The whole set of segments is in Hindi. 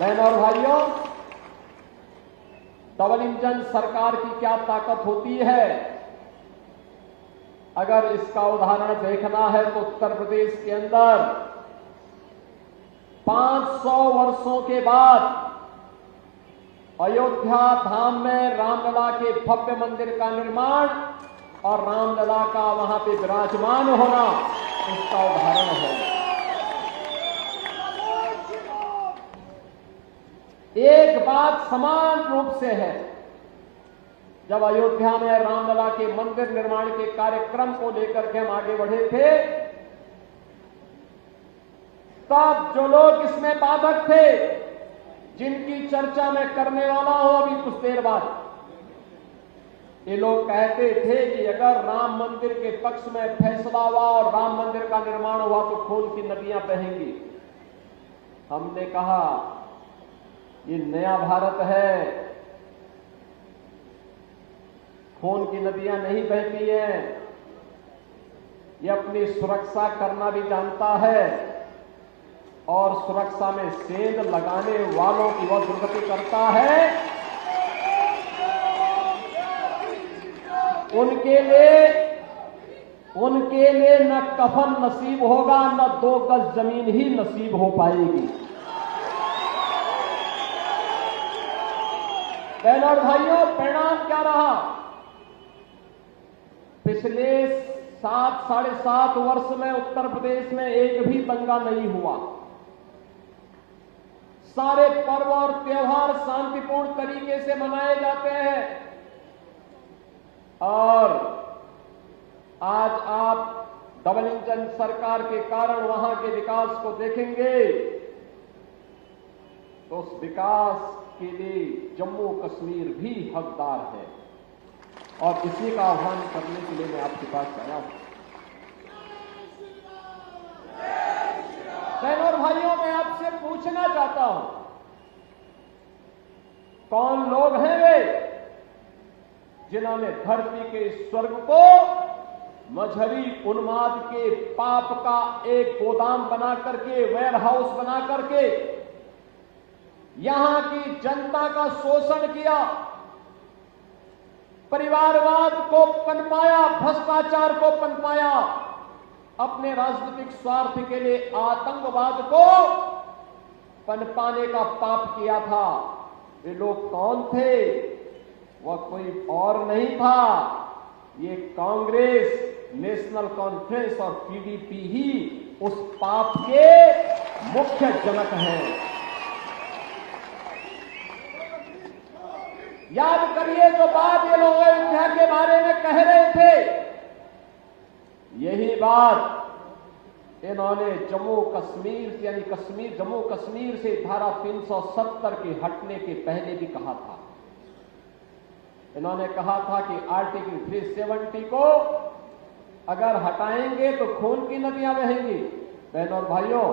बहनों और भाइयों, डबल इंजन सरकार की क्या ताकत होती है, अगर इसका उदाहरण देखना है तो उत्तर प्रदेश के अंदर 500 वर्षों के बाद अयोध्या धाम में रामलला के भव्य मंदिर का निर्माण और रामलला का वहां पे विराजमान होना इसका उदाहरण है। एक बात समान रूप से है, जब अयोध्या में रामलला के मंदिर निर्माण के कार्यक्रम को लेकर के हम आगे बढ़े थे, तब जो लोग इसमें बाधक थे, जिनकी चर्चा मैं करने वाला हूं अभी कुछ देर बाद, ये लोग कहते थे कि अगर राम मंदिर के पक्ष में फैसला हुआ और राम मंदिर का निर्माण हुआ तो खून की नदियां बहेंगी। हमने कहा ये नया भारत है, खून की नदियां नहीं बहती हैं, ये अपनी सुरक्षा करना भी जानता है और सुरक्षा में सेंध लगाने वालों की वह दुर्गति करता है। उनके लिए न कफन नसीब होगा, न 2 गज जमीन ही नसीब हो पाएगी। बहनों और भाइयों, परिणाम क्या रहा? पिछले 7-7.5 वर्ष में उत्तर प्रदेश में एक भी दंगा नहीं हुआ। सारे पर्व और त्योहार शांतिपूर्ण तरीके से मनाए जाते हैं और आज आप डबल इंजन सरकार के कारण वहां के विकास को देखेंगे तो उस विकास के लिए जम्मू कश्मीर भी हकदार है और इसी का आह्वान करने के लिए मैं आपके पास आया हूं। बहनों और भाइयों, मैं आपसे पूछना चाहता हूं, कौन लोग हैं वे जिन्होंने धरती के स्वर्ग को मजहबी उन्माद के पाप का एक गोदाम बना करके, वेयर हाउस बना करके यहां की जनता का शोषण किया, परिवारवाद को पनपाया, भ्रष्टाचार को पनपाया, अपने राजनीतिक स्वार्थ के लिए आतंकवाद को पनपाने का पाप किया था। वे लोग कौन थे? वह कोई और नहीं था, ये कांग्रेस, नेशनल कॉन्फ्रेंस और पीडीपी ही उस पाप के मुख्य जनक हैं। याद करिए जो बात ये लोग अयोध्या के बारे में कह रहे थे, यही बात इन्होंने जम्मू कश्मीर यानी जम्मू कश्मीर से धारा 370 के हटने के पहले भी कहा था। इन्होंने कहा था कि आर्टिकल 370 को अगर हटाएंगे तो खून की नदियां बहेंगी। बहनों और भाइयों,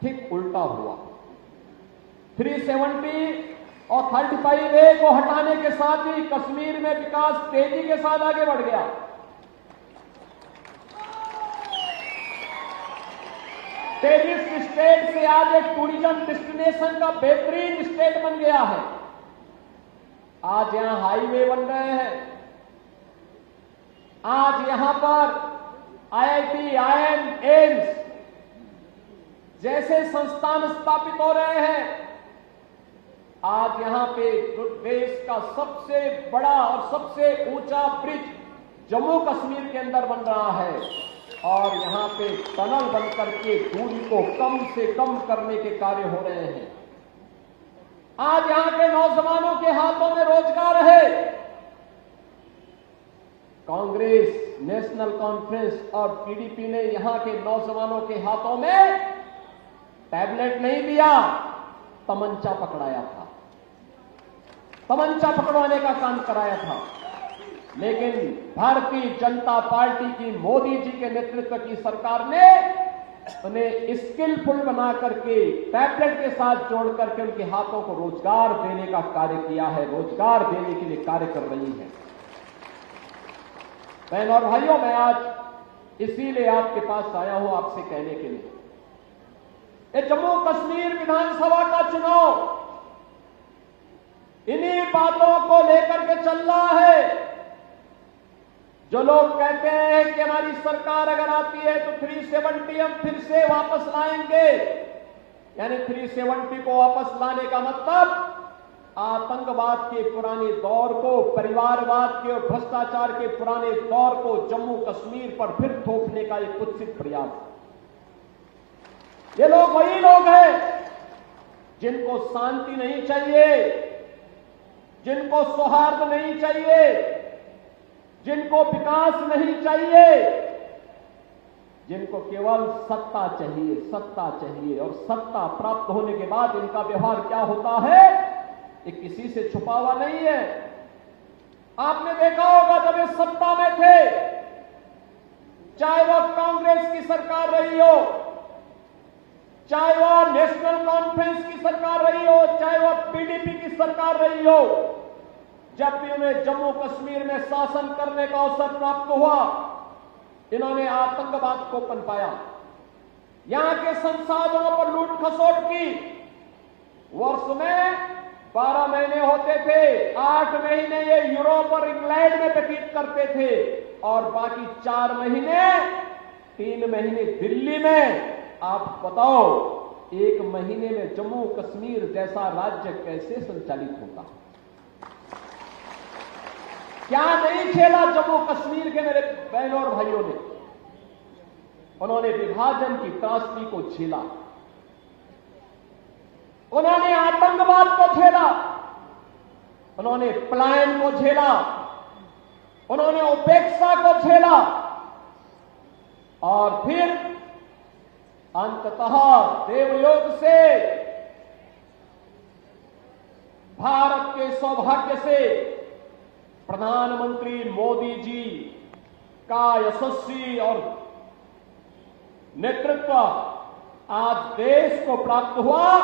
ठीक उल्टा हुआ। 370 और 35A को हटाने के साथ ही कश्मीर में विकास तेजी के साथ आगे बढ़ गया। टेररिस्ट स्टेट से आज एक टूरिज्म डेस्टिनेशन का बेहतरीन स्टेट बन गया है। आज यहां हाईवे बन रहे हैं, आज यहां पर IIT, IIM, एम्स जैसे संस्थान स्थापित हो रहे हैं। आज यहां पे देश का सबसे बड़ा और सबसे ऊंचा ब्रिज जम्मू कश्मीर के अंदर बन रहा है और यहां पे टनल बनकर के दूरी को कम से कम करने के कार्य हो रहे हैं। आज यहां के नौजवानों के हाथों में रोजगार है। कांग्रेस, नेशनल कॉन्फ्रेंस और पीडीपी ने यहां के नौजवानों के हाथों में टैबलेट नहीं दिया, तमंचा पकड़ाया था, तमंचा पकड़वाने का काम कराया था। लेकिन भारतीय जनता पार्टी की मोदी जी के नेतृत्व की सरकार ने उन्हें स्किलफुल बना करके टैबलेट के साथ जोड़ करके उनके हाथों को रोजगार देने का कार्य किया है, रोजगार देने के लिए कार्य कर रही है। बहनों और भाइयों, मैं आज इसीलिए आपके पास आया हूं आपसे कहने के लिए, ये जम्मू कश्मीर विधानसभा का चुनाव इन्हीं बातों को लेकर के चल रहा है। जो लोग कहते हैं कि हमारी सरकार अगर आती है तो 370 हम फिर से वापस लाएंगे, यानी 370 को वापस लाने का मतलब आतंकवाद के पुराने दौर को, परिवारवाद के और भ्रष्टाचार के पुराने दौर को जम्मू कश्मीर पर फिर थोपने का एक कुत्सित प्रयास। ये लोग वही लोग हैं जिनको शांति नहीं चाहिए, जिनको सौहार्द नहीं चाहिए, जिनको विकास नहीं चाहिए, जिनको केवल सत्ता चाहिए, सत्ता चाहिए। और सत्ता प्राप्त होने के बाद इनका व्यवहार क्या होता है, ये किसी से छुपा हुआ नहीं है। आपने देखा होगा जब ये सत्ता में थे, चाहे वह कांग्रेस की सरकार रही हो, चाहे वह नेशनल कॉन्फ्रेंस की सरकार रही हो, चाहे वह पीडीपी की सरकार रही हो, जब भी उन्हें जम्मू कश्मीर में शासन करने का अवसर प्राप्त हुआ, इन्होंने आतंकवाद को पनपाया, यहां के संसाधनों पर लूट खसोट की। वर्ष में 12 महीने होते थे, 8 महीने ये यूरोप और इंग्लैंड में व्यतीत करते थे और बाकी 4 महीने, 3 महीने दिल्ली में। आप बताओ, 1 महीने में जम्मू कश्मीर जैसा राज्य कैसे संचालित होता? क्या नहीं खेला जम्मू कश्मीर के मेरे बहनों और भाइयों ने। उन्होंने विभाजन की त्रासदी को झेला, उन्होंने आतंकवाद को झेला, उन्होंने पलायन को झेला, उन्होंने उपेक्षा को झेला और फिर अंततः देवयोग से, भारत के सौभाग्य से प्रधानमंत्री मोदी जी का यशस्वी और नेतृत्व आज देश को प्राप्त हुआ।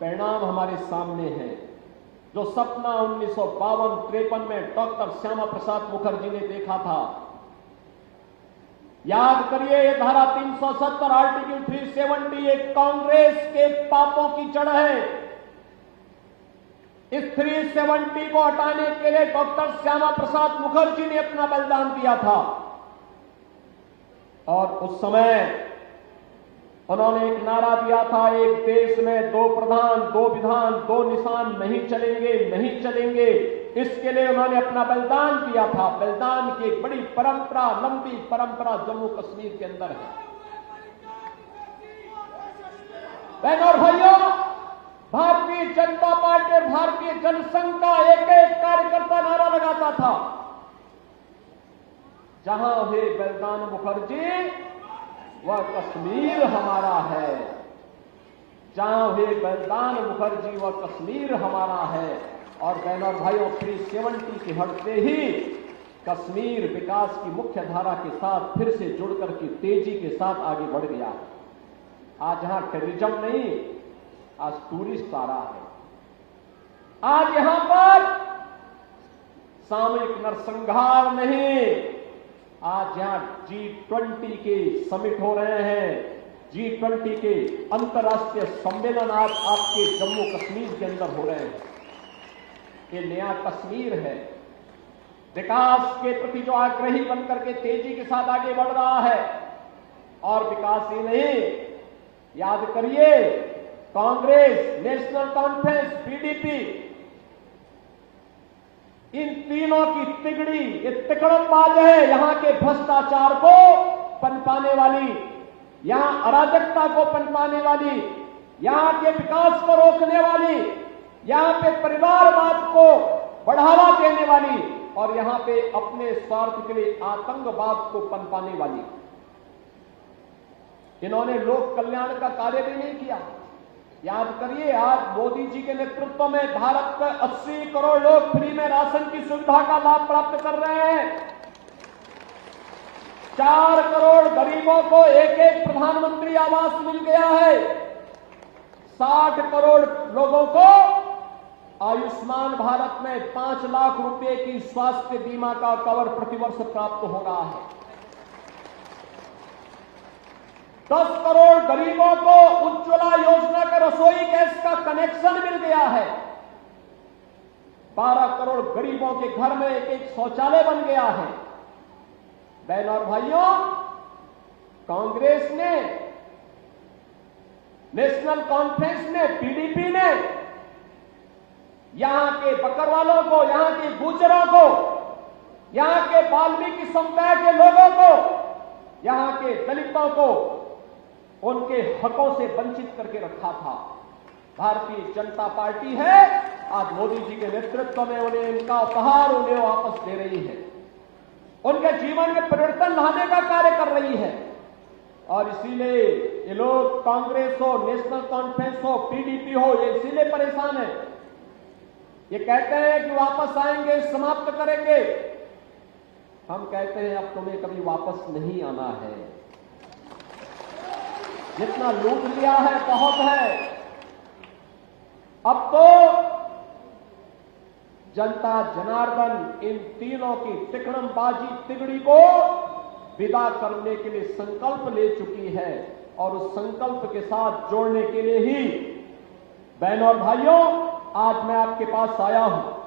परिणाम हमारे सामने है। जो सपना 1952-53 में डॉक्टर श्यामा प्रसाद मुखर्जी ने देखा था, याद करिए, ये धारा 370 आर्टिकल 370 ये कांग्रेस के पापों की जड़ है। इस 370 को हटाने के लिए डॉक्टर श्यामा प्रसाद मुखर्जी ने अपना बलिदान दिया था और उस समय उन्होंने एक नारा दिया था, एक देश में 2 प्रधान, 2 विधान, 2 निशान नहीं चलेंगे, नहीं चलेंगे। इसके लिए उन्होंने अपना बलिदान दिया था। बलिदान की एक बड़ी परंपरा, लंबी परंपरा जम्मू कश्मीर के अंदर है। बहनों और भाइयों, भारतीय जनता पार्टी और भारतीय जनसंघ का एक एक कार्यकर्ता नारा लगाता था, जहां हुए बलिदान मुखर्जी वह कश्मीर हमारा है, जहां हुए बलिदान मुखर्जी वह कश्मीर हमारा है। और बहनों और भाइयों, 370 के हटते ही कश्मीर विकास की मुख्य धारा के साथ फिर से जुड़कर के तेजी के साथ आगे बढ़ गया। आज यहां टेररिज्म नहीं, आज टूरिस्ट आ रहा है। आज यहां पर सामूहिक नरसंहार नहीं, आज यहां G20 के समिट हो रहे हैं। G20 के अंतर्राष्ट्रीय सम्मेलन आज आपके जम्मू कश्मीर के अंदर हो रहे हैं। ये नया कश्मीर है, विकास के प्रति जो आग्रही बनकर के तेजी के साथ आगे बढ़ रहा है। और विकास ही नहीं, याद करिए, कांग्रेस, नेशनल कॉन्फ्रेंस, पीडीपी, इन तीनों की तिगड़ी, ये तिकड़मबाज है। यहां के भ्रष्टाचार को पनपाने वाली, यहां अराजकता को पनपाने वाली, यहां के विकास को रोकने वाली, यहां पे परिवारवाद को बढ़ावा देने वाली और यहां पे अपने स्वार्थ के लिए आतंकवाद को पनपाने वाली। इन्होंने लोक कल्याण का कार्य भी नहीं किया। याद करिए, आज मोदी जी के नेतृत्व में भारत के 80 करोड़ लोग फ्री में राशन की सुविधा का लाभ प्राप्त कर रहे हैं। 4 करोड़ गरीबों को एक प्रधानमंत्री आवास मिल गया है। 60 करोड़ लोगों को आयुष्मान भारत में 5 लाख रुपए की स्वास्थ्य बीमा का कवर प्रतिवर्ष प्राप्त हो रहा है। 10 करोड़ गरीबों को उज्ज्वला योजना का रसोई गैस का कनेक्शन मिल गया है। 12 करोड़ गरीबों के घर में एक शौचालय बन गया है। बहन और भाइयों, कांग्रेस ने, नेशनल कॉन्फ्रेंस ने, पीडीपी ने यहां के बकरवालों को, यहां के गुजरों को, यहां के वाल्मीकि समुदाय के लोगों को, यहां के दलितों को उनके हकों से वंचित करके रखा था। भारतीय जनता पार्टी है, आज मोदी जी के नेतृत्व में उन्हें इनका उपहार उन्हें वापस दे रही है, उनके जीवन में परिवर्तन लाने का कार्य कर रही है। और इसीलिए ये लोग, कांग्रेस हो, नेशनल कॉन्फ्रेंस हो, पीडीपी हो, ये इसीलिए परेशान है। ये कहते हैं कि वापस आएंगे, समाप्त करेंगे। हम कहते हैं अब तुम्हें कभी वापस नहीं आना है। जितना लूट लिया है बहुत है। अब तो जनता जनार्दन इन तीनों की तिकड़मबाजी तिगड़ी को विदा करने के लिए संकल्प ले चुकी है, और उस संकल्प के साथ जोड़ने के लिए ही बहनों और भाइयों आज मैं आपके पास आया हूं।